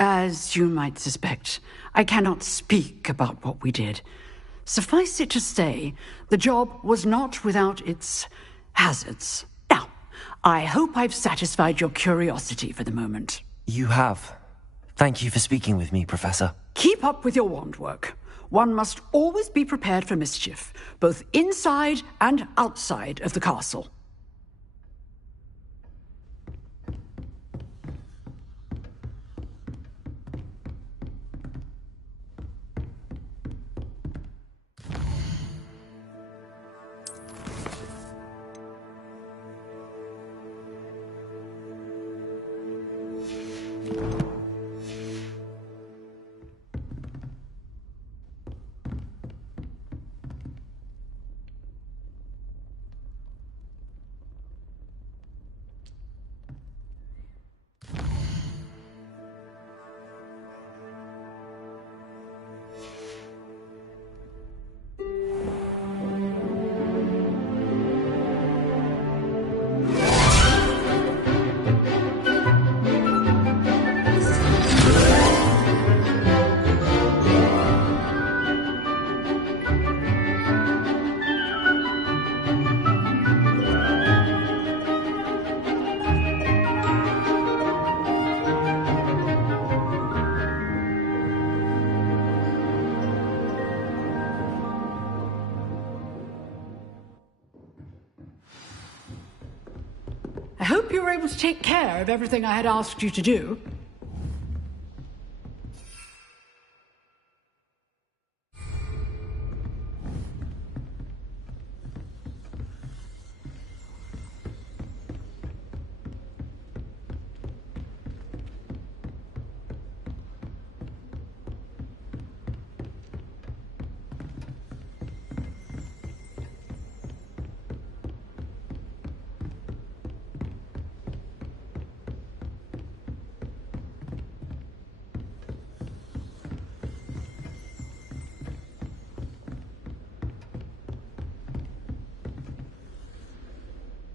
As you might suspect, I cannot speak about what we did. Suffice it to say, the job was not without its hazards. Now, I hope I've satisfied your curiosity for the moment. You have. Thank you for speaking with me, Professor. Keep up with your wand work. One must always be prepared for mischief, both inside and outside of the castle. I hope you were able to take care of everything I had asked you to do.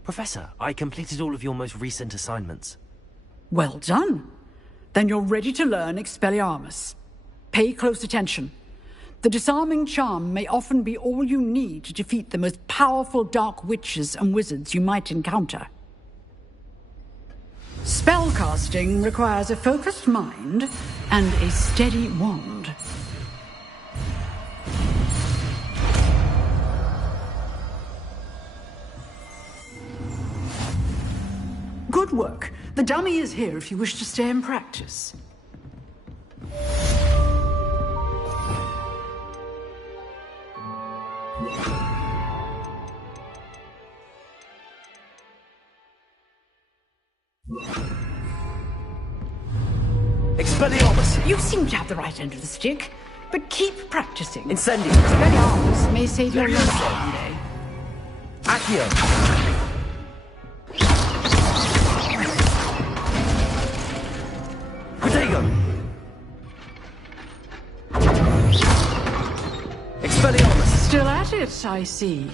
Professor, I completed all of your most recent assignments. Well done. Then you're ready to learn Expelliarmus. Pay close attention. The disarming charm may often be all you need to defeat the most powerful dark witches and wizards you might encounter. Spellcasting requires a focused mind and a steady wand. Good work. The dummy is here if you wish to stay and practice. Expelliarmus! You seem to have the right end of the stick, but keep practicing. Incendio! Expelliarmus may save your life someday. Accio! Still at it, I see.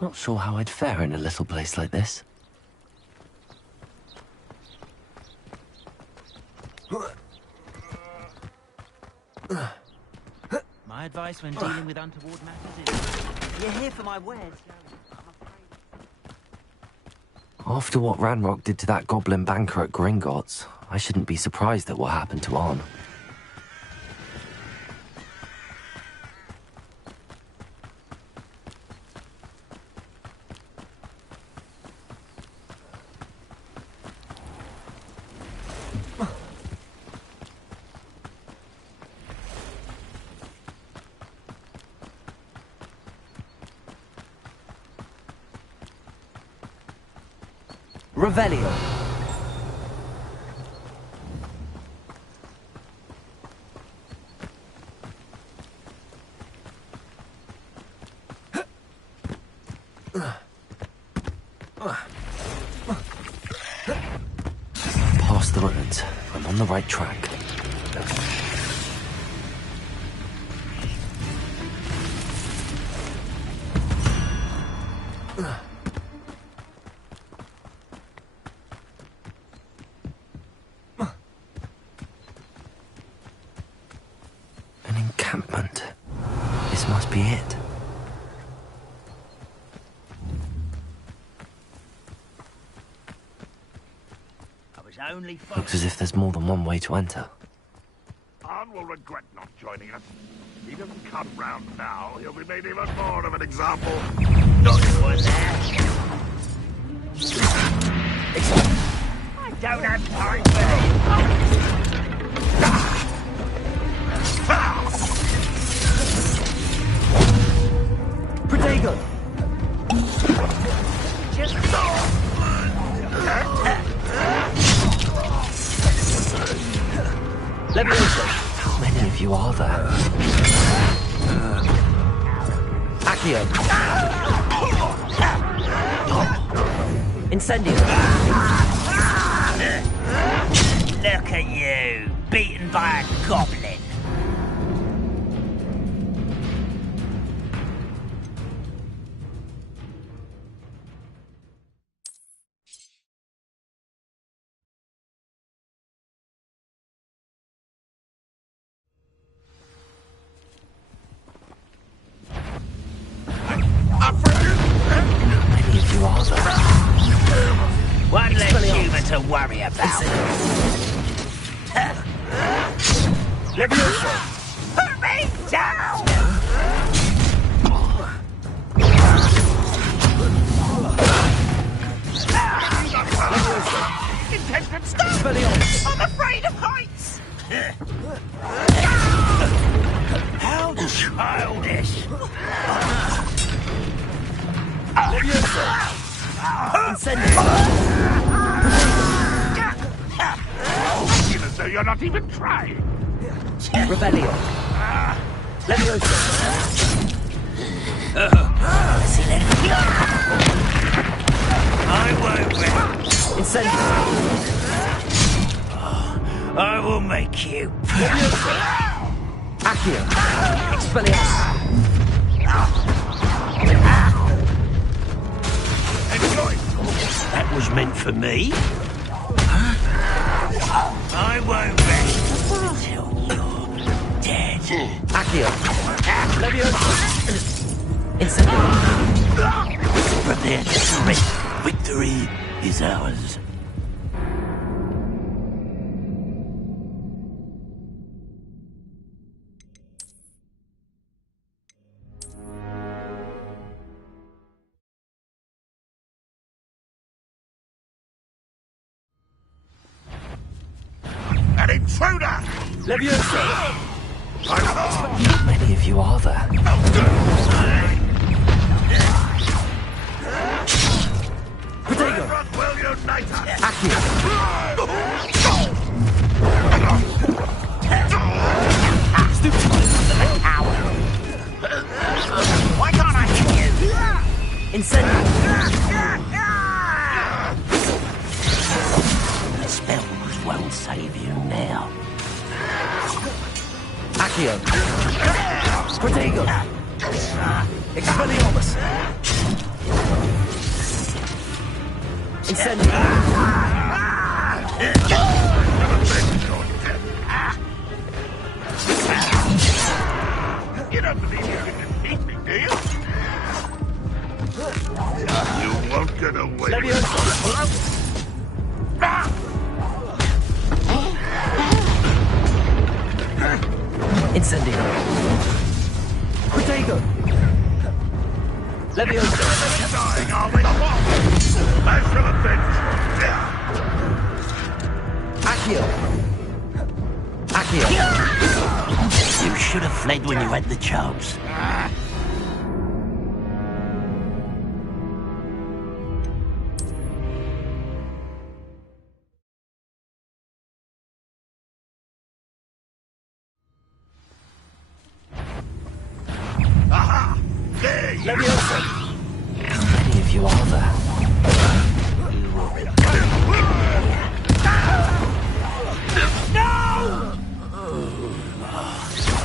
Not sure how I'd fare in a little place like this. My advice when dealing with untoward matters is... You're here for my wares. After what Ranrock did to that goblin banker at Gringotts, I shouldn't be surprised at what happened to Arn. Revelio. Past the ruins. I'm on the right track. An encampment. This must be it. Looks as if there's more than one way to enter. Arn will regret not joining us. If he doesn't come round now, he'll be made even more of an example. Not one there. I don't have time for this. Protego! Just How many of you are there? Accio! Incendio! Look at you, beaten by a goblin. One less human to worry about. Levioso! Put me down! Stop! I'm afraid of heights! How childish! So you're not even trying. Rebellion. Levioso. I won't win. Incendio. I will make you. Accio. Expelliarmus. That was meant for me. I won't rest until you're dead. Accio. Levioso. Incendio. Prepare to surrender. Victory is ours. intruder! Leviosa! How many of you are there? Protego! Will unite us! Accio! Why can't I hit you? Incendio! The spells won't save you now. Accio! Protego! Expelliarmus! Incendio! You don't believe you can defeat me, do you? You won't get away with it. Incendio! Protego! Leviosa! Dying, are we? Smash from a bench! Accio! Accio! You should have fled when you had the chance. Aha! There you Leviosa! How many of you are there?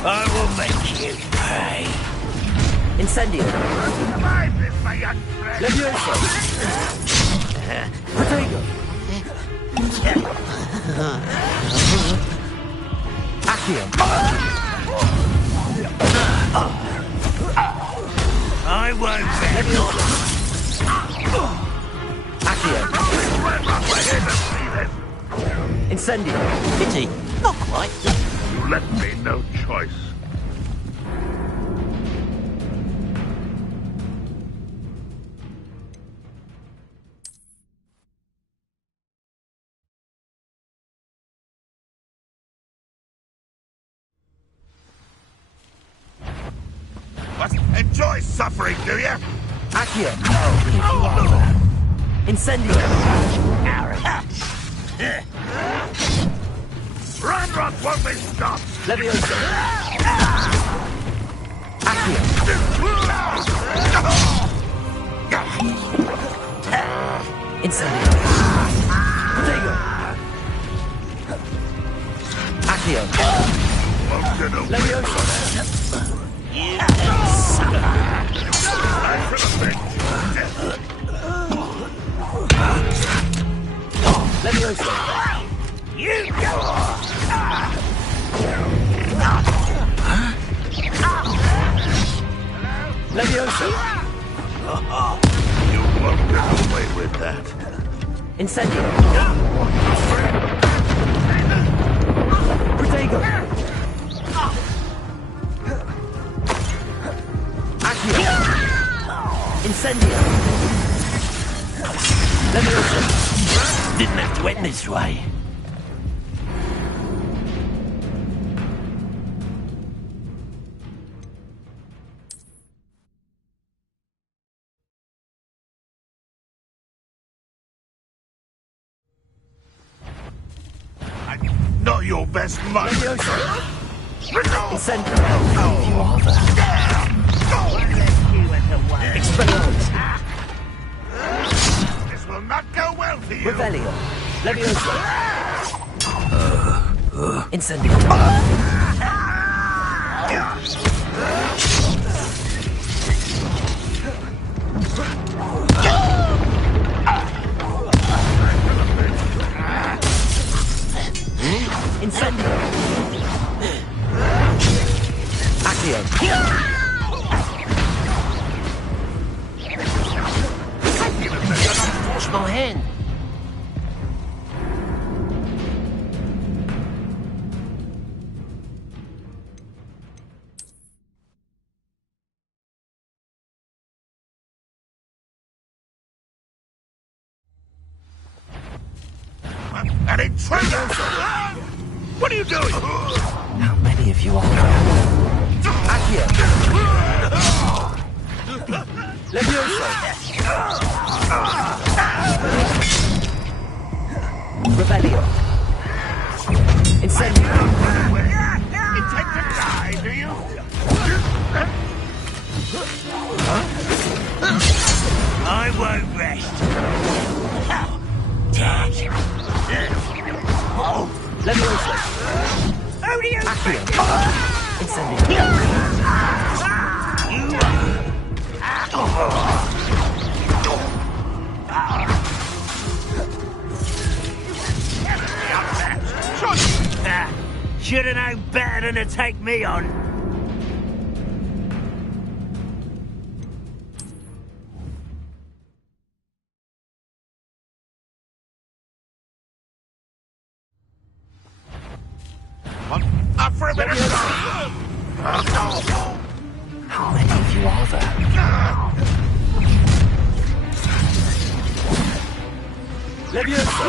I will make you pay. Incendio! survive this, my young friend! Leviosa! Protego! Accio! I won't let Accio! Incendio! Pity. Not quite. You left me no choice. What? Enjoy suffering, do you? Accio! Incendio! Ranrock won't be stopped! Leviosa! Accio! Incendio! Protego! Accio! Leviosa! Leviosa! Leviosa! You won't get away with that. Incendio! Protego! Accio! Incendio! Leviosa! Didn't have to end this way. Not your best money. Incendio! You are there. Expelliarmus! This will not go well for you. Revelio! Leviosa! Incendio! Incendio! Accio! Force my hand. An intruder! What are you doing? How many of you are there? Accio! Levioso! Revelio! Incendio! Intend to die, do you? I won't rest. Levioso! Who do you Accio! Incendio! Should have known better than to take me on. Up for a minute. How many of you are there? Levioso!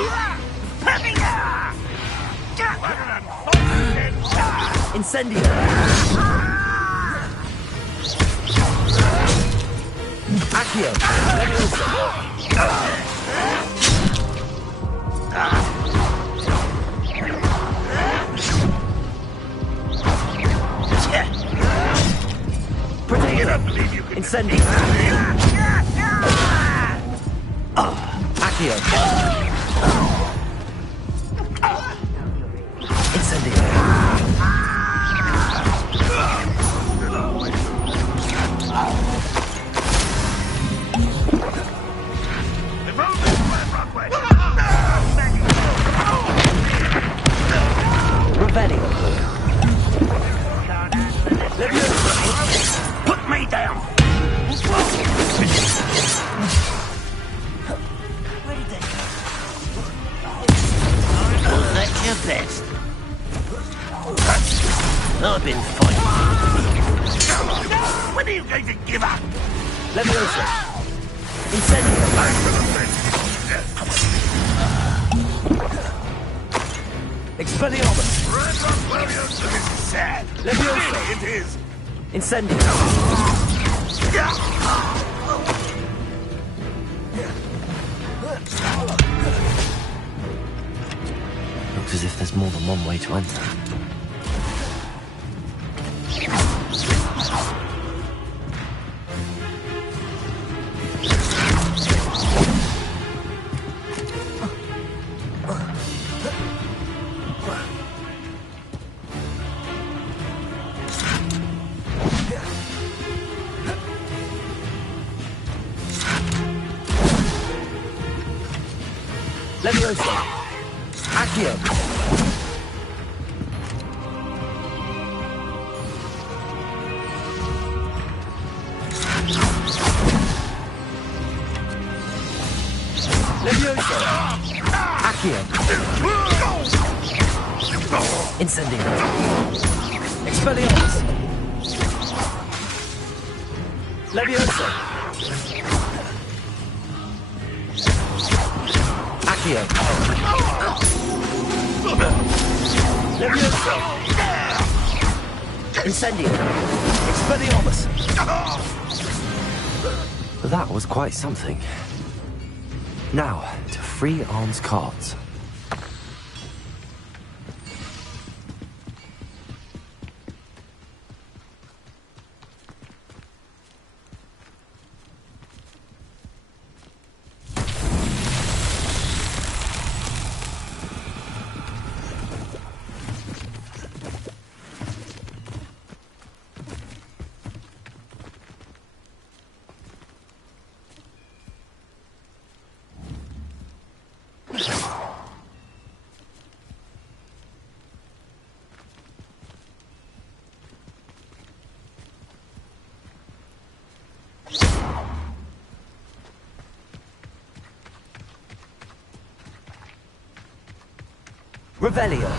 Incendio! Accio! Levioso! Incendio! Accio! Incendio! Revelio! Levioso! Put me down! That's your best. I've been fighting. When are you going to give up? Levioso! Incendio! Expelliarmus! Sad. Levioso! It is. Incendio! Looks as if there's more than one way to enter. Levioso! Accio! Levioso! Accio! Incendio! Expelliarmus! Levioso! Accio! Levioso! Incendio! Expelliarmus! That was quite something. Now, to free Arm's cards. Revelio.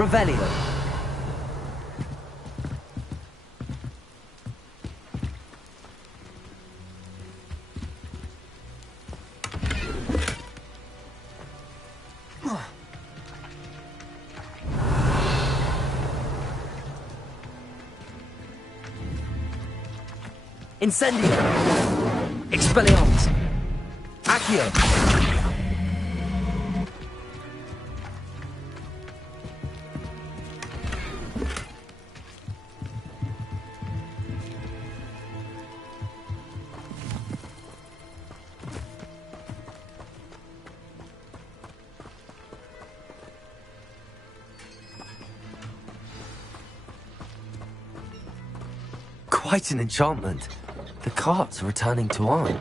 Revelio. Incendio! Expelliarmus! Accio! Quite an enchantment. The carts are returning to Arn.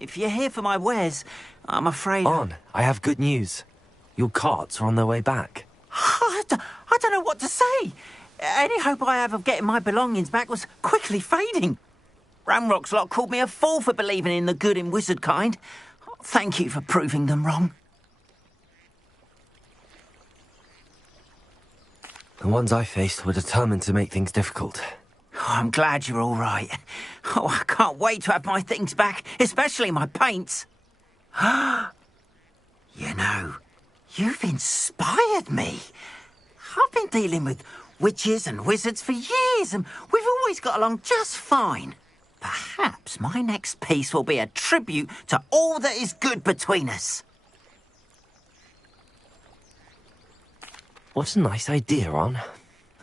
If you're here for my wares, I'm afraid... On, I have good news. Your carts are on their way back. I don't know what to say. Any hope I have of getting my belongings back was quickly fading. Ranrock's lot called me a fool for believing in the good in wizard kind. Thank you for proving them wrong. The ones I faced were determined to make things difficult. Oh, I'm glad you're all right. Oh, I can't wait to have my things back, especially my paints. You know, you've inspired me. I've been dealing with witches and wizards for years, and we've always got along just fine. Perhaps my next piece will be a tribute to all that is good between us. What a nice idea, Ron.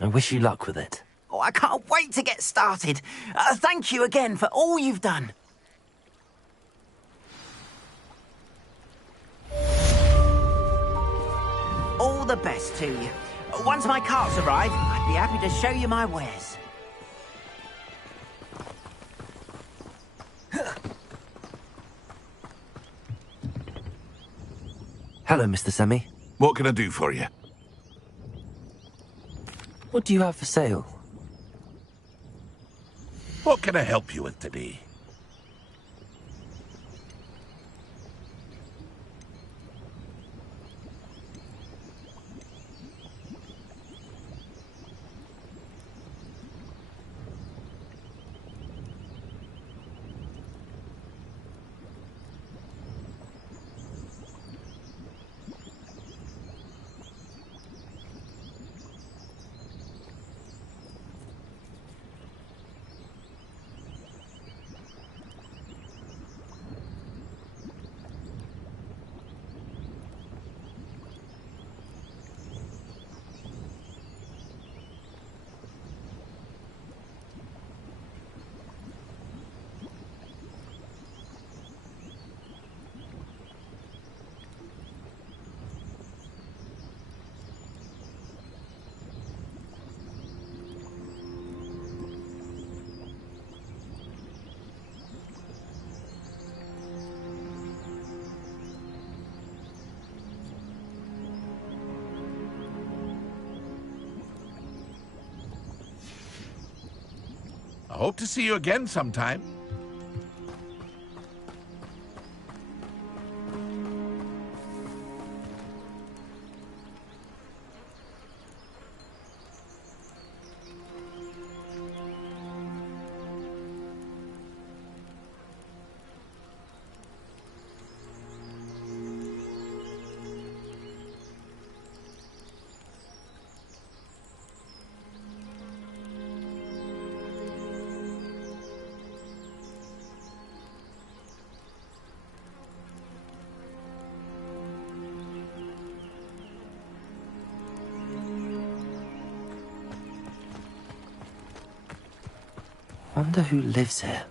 I wish you luck with it. Oh, I can't wait to get started. Thank you again for all you've done. All the best to you. Once my carts arrive, I'd be happy to show you my wares. Hello, Mr. Semi. What can I do for you? What do you have for sale? What can I help you with today? I hope to see you again sometime. Wonder who lives here.